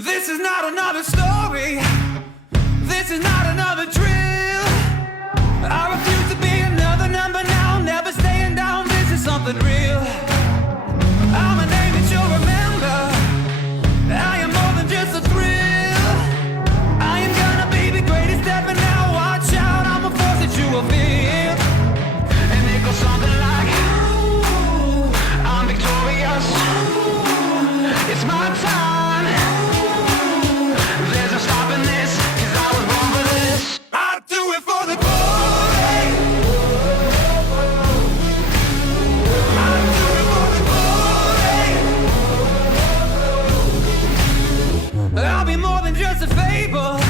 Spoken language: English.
This is not another story. This is not another drill. I refuse to be another number now. Never staying down. This is something real. I'm a name that you'll remember. I am more than just a thrill. I am gonna be the greatest ever now. Watch out, I'm a force that you will feel. And it goes something like, ooh, I'm victorious. It's my time. There's no stopping this, 'cause I was born for this. I do it for the glory. I do it for the glory. I'll be more than just a fable.